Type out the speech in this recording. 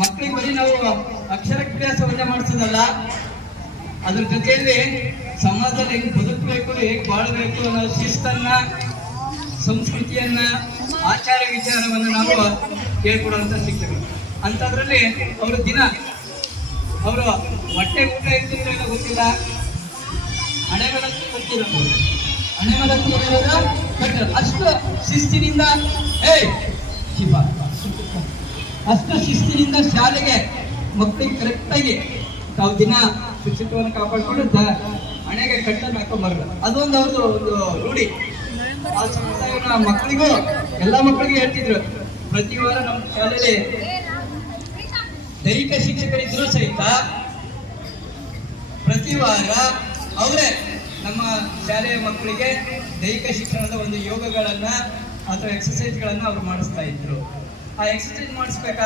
ಮಕ್ಕಳಿಗೆ ಬರೀ ನಾವು ಅಕ್ಷರಾಭ್ಯಾಸವನ್ನ ಮಾಡಿಸೋದಲ್ಲ, ಅದ್ರ ಜೊತೆಯಲ್ಲಿ ಸಮಾಜದಲ್ಲಿ ಹೇಗೆ ಬದುಕಬೇಕು, ಹೇಗೆ ಬಾಳಬೇಕು ಅನ್ನೋ ಶಿಸ್ತನ್ನ, ಸಂಸ್ಕೃತಿಯನ್ನ, ಆಚಾರ ವಿಚಾರವನ್ನು ನಾವು ಹೇಳ್ಕೊಡುವಂತ ಶಿಕ್ಷಕರು. ಅಂತದ್ರಲ್ಲಿ ಅವರು ದಿನ ಅವರು ಹೊಟ್ಟೆ ಊಟ ಇರ್ತಿದ್ರೆ ಗೊತ್ತಿಲ್ಲ, ಹಣೆ ಮಲತ್ತು ಗೊತ್ತಿರೋದು, ಹಣೆ ಮಲತ್ತು ಗೊತ್ತಿರೋದು ಅಷ್ಟು ಶಿಸ್ತಿನಿಂದ ಅಷ್ಟು ಶಿಸ್ತಿನಿಂದ ಶಾಲೆಗೆ ಮಕ್ಕಳಿಗೆ ಕರೆಕ್ಟಾಗಿ ತಾವು ದಿನ ಶುಚಿತ್ವವನ್ನು ಕಾಪಾಡಿಕೊಂಡು ಹಣೆಗೆ ಕಟ್ಟನ್ನು ಹಾಕೊಂಡ್ಬಾರ್ದು. ಅದೊಂದು ಅವ್ರದ್ದು ಒಂದು ರೂಢಿ. ಆ ಸಂಪ್ರದಾಯನ ಮಕ್ಕಳಿಗೂ ಎಲ್ಲ ಮಕ್ಕಳಿಗೂ ಹೇಳ್ತಿದ್ರು. ಪ್ರತಿ ವಾರ ನಮ್ಮ ಶಾಲೆಯಲ್ಲಿ ದೈಹಿಕ ಶಿಕ್ಷಕರಿದ್ರು ಸಹಿತ ಪ್ರತಿ ವಾರ ಅವರೇ ನಮ್ಮ ಶಾಲೆಯ ಮಕ್ಕಳಿಗೆ ದೈಹಿಕ ಶಿಕ್ಷಣದ ಒಂದು ಯೋಗಗಳನ್ನ ಅಥವಾ ಎಕ್ಸಸೈಸ್ಗಳನ್ನ ಅವ್ರು ಮಾಡಿಸ್ತಾ ಇದ್ರು. ಆ ಎಕ್ಸಸೈಸ್ ಮಾಡಿಸ್ಬೇಕಾದ್ರೆ